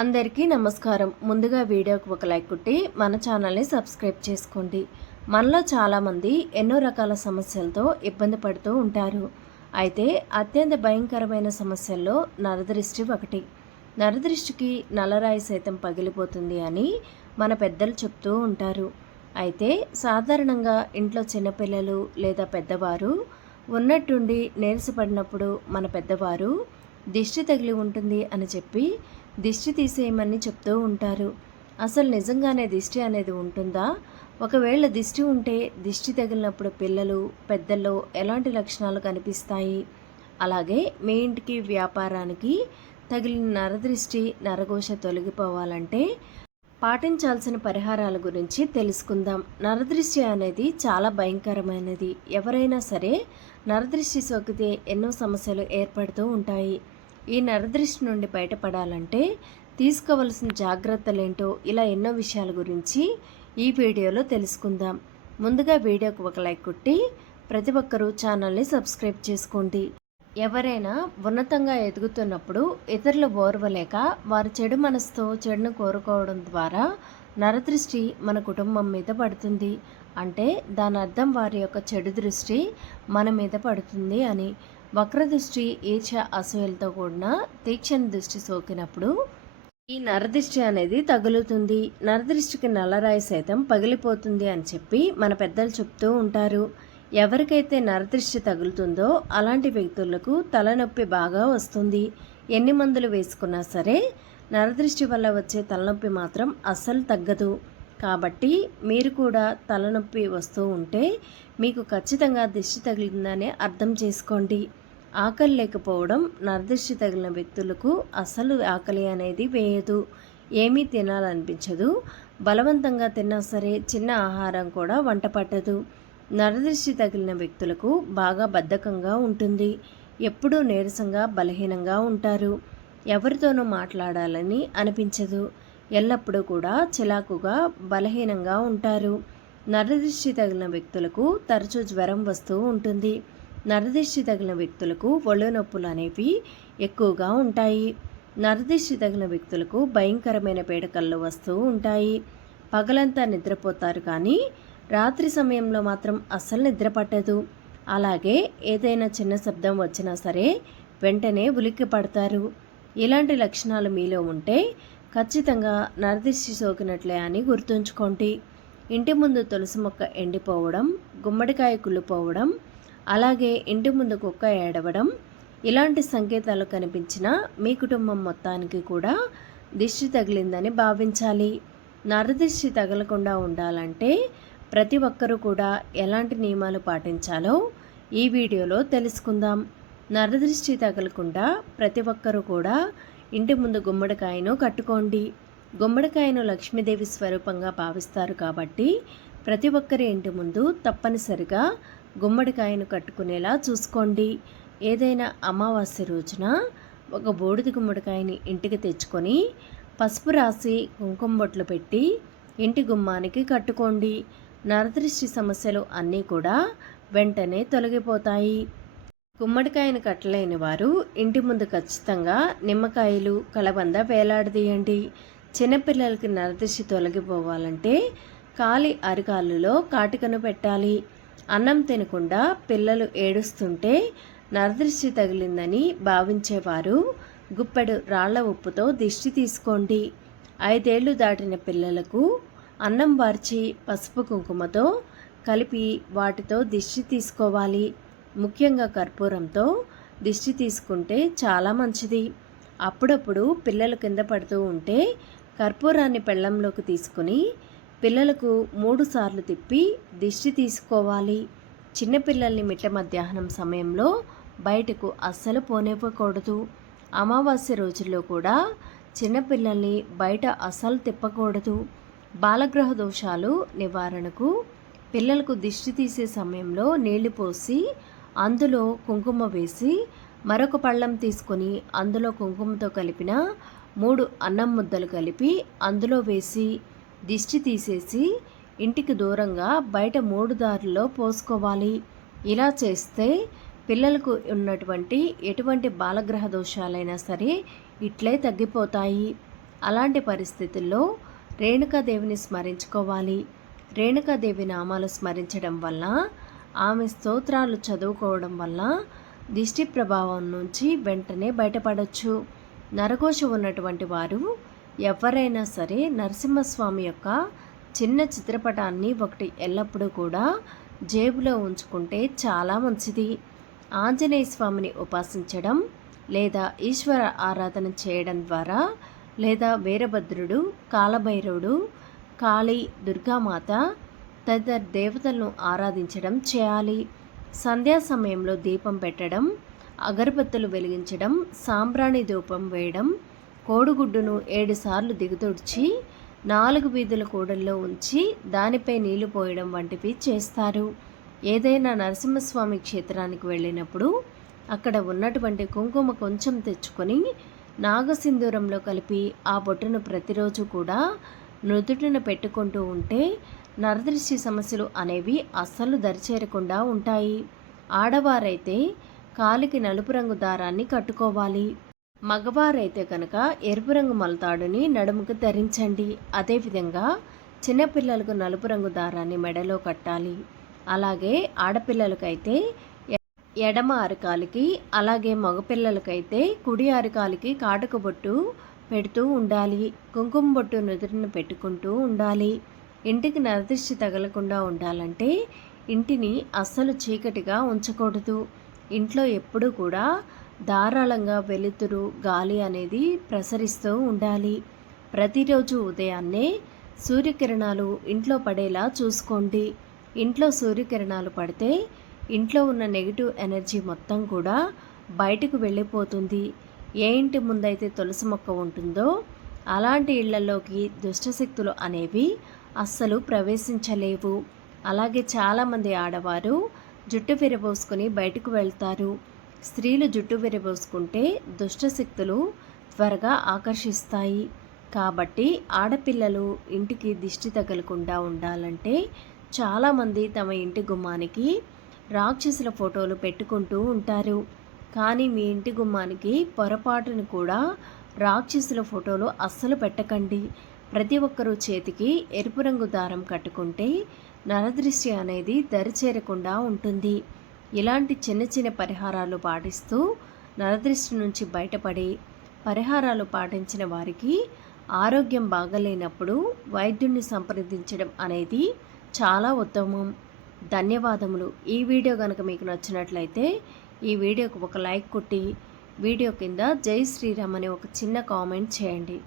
అందరికీ నమస్కారం. ముందుగా వీడియోకి ఒక లైక్ కొట్టి మన ఛానల్ని సబ్స్క్రైబ్ చేసుకోండి. మనలో చాలామంది ఎన్నో రకాల సమస్యలతో ఇబ్బంది పడుతూ ఉంటారు. అయితే అత్యంత భయంకరమైన సమస్యల్లో నరదృష్టి ఒకటి. నరదృష్టికి నల్లరాయి సైతం పగిలిపోతుంది అని మన పెద్దలు చెప్తూ ఉంటారు. అయితే సాధారణంగా ఇంట్లో చిన్నపిల్లలు లేదా పెద్దవారు ఉన్నట్టుండి నీరసపడినప్పుడు మన పెద్దవారు దిష్టి తగిలి ఉంటుంది అని చెప్పి దిష్టి తీసేయమని చెప్తూ ఉంటారు. అసలు నిజంగానే దిష్టి అనేది ఉంటుందా? ఒకవేళ దిష్టి ఉంటే దిష్టి తగిలినప్పుడు పిల్లలు పెద్దల్లో ఎలాంటి లక్షణాలు కనిపిస్తాయి? అలాగే మీ ఇంటికి వ్యాపారానికి తగిలిన నరదృష్టి నరఘోష తొలగిపోవాలంటే పాటించాల్సిన పరిహారాల గురించి తెలుసుకుందాం. నరదృష్టి అనేది చాలా భయంకరమైనది. ఎవరైనా సరే నరదృష్టి సోకితే ఎన్నో సమస్యలు ఏర్పడుతూ ఉంటాయి. ఈ నరదృష్టి నుండి బయటపడాలంటే తీసుకోవలసిన జాగ్రత్తలేంటో ఇలా ఎన్నో విషయాల గురించి ఈ వీడియోలో తెలుసుకుందాం. ముందుగా వీడియోకి ఒక లైక్ కొట్టి ప్రతి ఒక్కరూ ఛానల్ని సబ్స్క్రైబ్ చేసుకోండి. ఎవరైనా ఉన్నతంగా ఎదుగుతున్నప్పుడు ఇతరులు ఓర్వలేక వారి చెడు మనసుతో చెడును కోరుకోవడం ద్వారా నరదృష్టి మన కుటుంబం మీద పడుతుంది. అంటే దాని అర్థం వారి యొక్క చెడు దృష్టి మన మీద పడుతుంది అని. వక్రదృష్టి ఈర్ష్య అసూయలతో కూడిన తీక్షణ దృష్టి సోకినప్పుడు ఈ నరదృష్టి అనేది తగులుతుంది. నరదృష్టికి నల్లరాయి సైతం పగిలిపోతుంది అని చెప్పి మన పెద్దలు చెప్తూ ఉంటారు. ఎవరికైతే నరదృష్టి తగులుతుందో అలాంటి వ్యక్తులకు తలనొప్పి బాగా వస్తుంది. ఎన్ని మందులు వేసుకున్నా సరే నరదృష్టి వల్ల వచ్చే తలనొప్పి మాత్రం అస్సలు తగ్గదు. కాబట్టి మీరు కూడా తలనొప్పి వస్తూ ఉంటే మీకు ఖచ్చితంగా దిష్టి తగిలిందనే అర్థం చేసుకోండి. ఆకలి లేకపోవడం నరదృష్టి తగిలిన వ్యక్తులకు అసలు ఆకలి అనేది వేయదు, ఏమీ తినాలనిపించదు. బలవంతంగా తిన్నా సరే చిన్న ఆహారం కూడా వంట పట్టదు. నరదృష్టి తగిలిన వ్యక్తులకు బాగా బద్ధకంగా ఉంటుంది. ఎప్పుడూ నీరసంగా బలహీనంగా ఉంటారు. ఎవరితోనూ మాట్లాడాలని అనిపించదు. ఎల్లప్పుడూ కూడా చిలాకుగా బలహీనంగా ఉంటారు. నరదృష్టి తగిలిన వ్యక్తులకు తరచూ జ్వరం వస్తూ ఉంటుంది. నరదృష్టి తగిలిన వ్యక్తులకు ఒళ్ళు నొప్పులు అనేవి ఎక్కువగా ఉంటాయి. నరదృష్టి తగిలిన వ్యక్తులకు భయంకరమైన పీడకలు వస్తూ ఉంటాయి. పగలంతా నిద్రపోతారు కానీ రాత్రి సమయంలో మాత్రం అస్సలు నిద్ర పట్టదు. అలాగే ఏదైనా చిన్న శబ్దం వచ్చినా సరే వెంటనే ఉలిక్కి పడతారు. ఇలాంటి లక్షణాలు మీలో ఉంటే ఖచ్చితంగా నరదృష్టి సోకినట్లే అని గుర్తుంచుకోండి. ఇంటి ముందు తులసి మొక్క ఎండిపోవడం, గుమ్మడికాయ కుళ్ళిపోవడం, అలాగే ఇంటి ముందు కుక్క ఏడవడం ఇలాంటి సంకేతాలు కనిపించినా మీ కుటుంబం మొత్తానికి కూడా దిష్టి తగిలిందని భావించాలి. నరదృష్టి తగలకుండా ఉండాలంటే ప్రతి ఒక్కరూ కూడా ఎలాంటి నియమాలు పాటించాలో ఈ వీడియోలో తెలుసుకుందాం. నరదృష్టి తగలకుండా ప్రతి ఒక్కరూ కూడా ఇంటి ముందు గుమ్మడికాయను కట్టుకోండి. గుమ్మడికాయను లక్ష్మీదేవి స్వరూపంగా భావిస్తారు కాబట్టి ప్రతి ఒక్కరి ఇంటి ముందు తప్పనిసరిగా గుమ్మడికాయను కట్టుకునేలా చూసుకోండి. ఏదైనా అమావాస్య రోజున ఒక బూడిద గుమ్మడికాయని ఇంటికి తెచ్చుకొని పసుపు రాసి కుంకుమ బొట్లు పెట్టి ఇంటి గుమ్మానికి కట్టుకోండి. నరదృష్టి సమస్యలు అన్నీ కూడా వెంటనే తొలగిపోతాయి. గుమ్మడికాయను కట్టలేని వారు ఇంటి ముందు ఖచ్చితంగా నిమ్మకాయలు కలబంద వేలాడదీయండి. చిన్నపిల్లలకి నరదృష్టి తొలగిపోవాలంటే కాలి అరికాళ్ళలో కాటికను పెట్టాలి. అన్నం తినకుండా పిల్లలు ఏడుస్తుంటే నరదృష్టి తగిలిందని భావించేవారు గుప్పెడు రాళ్ల ఉప్పుతో దిష్టి తీసుకోండి. 5 ఏళ్లు దాటిన పిల్లలకు అన్నం వార్చి పసుపు కుంకుమతో కలిపి వాటితో దిష్టి తీసుకోవాలి. ముఖ్యంగా కర్పూరంతో దిష్టి తీసుకుంటే చాలా మంచిది. అప్పుడప్పుడు పిల్లలు కింద పడుతూ ఉంటే కర్పూరాన్ని పెళ్ళంలోకి తీసుకుని పిల్లలకు 3 సార్లు తిప్పి దిష్టి తీసుకోవాలి. చిన్నపిల్లల్ని మిట్ట మధ్యాహ్నం సమయంలో బయటకు అస్సలు పోనివ్వకూడదు. అమావాస్య రోజుల్లో కూడా చిన్నపిల్లల్ని బయట అస్సలు తిప్పకూడదు. బాలగ్రహ దోషాలు నివారణకు పిల్లలకు దిష్టి తీసే సమయంలో నీళ్లు పోసి అందులో కుంకుమ వేసి మరొక పళ్ళం తీసుకొని అందులో కుంకుమతో కలిపిన 3 అన్నం ముద్దలు కలిపి అందులో వేసి దిష్టి తీసేసి ఇంటికి దూరంగా బయట 3 దారుల్లో పోసుకోవాలి. ఇలా చేస్తే పిల్లలకు ఉన్నటువంటి ఎటువంటి బాలగ్రహ దోషాలైనా సరే ఇట్లే తగ్గిపోతాయి. అలాంటి పరిస్థితుల్లో రేణుకాదేవిని స్మరించుకోవాలి. రేణుకాదేవి నామాలు స్మరించడం వల్ల, ఆమె స్తోత్రాలు చదువుకోవడం వల్ల దిష్టి ప్రభావం నుంచి వెంటనే బయటపడవచ్చు. నరఘోష ఉన్నటువంటి వారు ఎవరైనా సరే నరసింహస్వామి యొక్క చిన్న చిత్రపటాన్ని ఒకటి ఎల్లప్పుడూ కూడా జేబులో ఉంచుకుంటే చాలా మంచిది. ఆంజనేయ స్వామిని ఉపాసించడం లేదా ఈశ్వర ఆరాధన చేయడం ద్వారా, లేదా వీరభద్రుడు, కాలభైరవుడు, కాళీ, దుర్గామాత తదితర దేవతలను ఆరాధించడం చేయాలి. సంధ్యా సమయంలో దీపం పెట్టడం, అగరబత్తులు వెలిగించడం, సాంబ్రాణి ధూపం వేయడం, కోడిగుడ్డును 7 సార్లు దిగదొడిచి 4 వీధుల కూడల్లో ఉంచి దానిపై నీళ్లు పోయడం వంటివి చేస్తారు. ఏదైనా నరసింహస్వామి క్షేత్రానికి వెళ్ళినప్పుడు అక్కడ ఉన్నటువంటి కుంకుమ కొంచెం తెచ్చుకొని నాగసింధూరంలో కలిపి ఆ బొట్టును ప్రతిరోజు కూడా నుదుటిన పెట్టుకుంటూ ఉంటే నరదృష్టి సమస్యలు అనేవి అస్సలు దరిచేరకుండా ఉంటాయి. ఆడవారైతే కాలికి నలుపు రంగు దారాన్ని కట్టుకోవాలి. మగవారైతే కనుక ఎరుపు రంగు మలతాడుని నడుముకు ధరించండి. అదేవిధంగా చిన్నపిల్లలకు నలుపు రంగు దారాన్ని మెడలో కట్టాలి. అలాగే ఆడపిల్లలకైతే ఎడమ అరకాలికి, అలాగే మగపిల్లలకైతే కుడి అరకాలికి కాటుక బొట్టు పెడుతూ ఉండాలి. కుంకుమ బొట్టు నుదుటిన పెట్టుకుంటూ ఉండాలి. ఇంటికి నరదృష్టి తగలకుండా ఉండాలంటే ఇంటిని అస్సలు చీకటిగా ఉంచకూడదు. ఇంట్లో ఎప్పుడూ కూడా ధారాళంగా వెలుతురు, గాలి అనేది ప్రసరిస్తూ ఉండాలి. ప్రతిరోజు ఉదయాన్నే సూర్యకిరణాలు ఇంట్లో పడేలా చూసుకోండి. ఇంట్లో సూర్యకిరణాలు పడితే ఇంట్లో ఉన్న నెగిటివ్ ఎనర్జీ మొత్తం కూడా బయటకు వెళ్ళిపోతుంది. ఏ ఇంటి ముందైతే తులసి మొక్క ఉంటుందో అలాంటి ఇళ్లలోకి దుష్టశక్తులు అనేవి అస్సలు ప్రవేశించలేవు. అలాగే చాలామంది ఆడవారు జుట్టు విరబోసుకొని బయటకు వెళ్తారు. స్త్రీలు జుట్టు విరబోసుకుంటే దుష్టశక్తులు త్వరగా ఆకర్షిస్తాయి. కాబట్టి ఆడపిల్లలు ఇంటికి దిష్టి తగలకుండా ఉండాలంటే చాలామంది తమ ఇంటి గుమ్మానికి రాక్షసుల ఫోటోలు పెట్టుకుంటూ ఉంటారు. కానీ మీ ఇంటి గుమ్మానికి పొరపాటును కూడా రాక్షసుల ఫోటోలు అస్సలు పెట్టకండి. ప్రతి ఒక్కరూ చేతికి ఎరుపు రంగు దారం కట్టుకుంటే నరదృష్టి అనేది దరిచేరకుండా ఉంటుంది. ఇలాంటి చిన్న చిన్న పరిహారాలు పాటిస్తూ నరదృష్టి నుంచి బయటపడి పరిహారాలు పాటించిన వారికి ఆరోగ్యం బాగలేనప్పుడు వైద్యుడిని సంప్రదించడం అనేది చాలా ఉత్తమం. ధన్యవాదములు. ఈ వీడియో కనుక మీకు నచ్చినట్లయితే ఈ వీడియోకి ఒక లైక్ కొట్టి వీడియో కింద జై శ్రీరామ్ అనే ఒక చిన్న కామెంట్ చేయండి.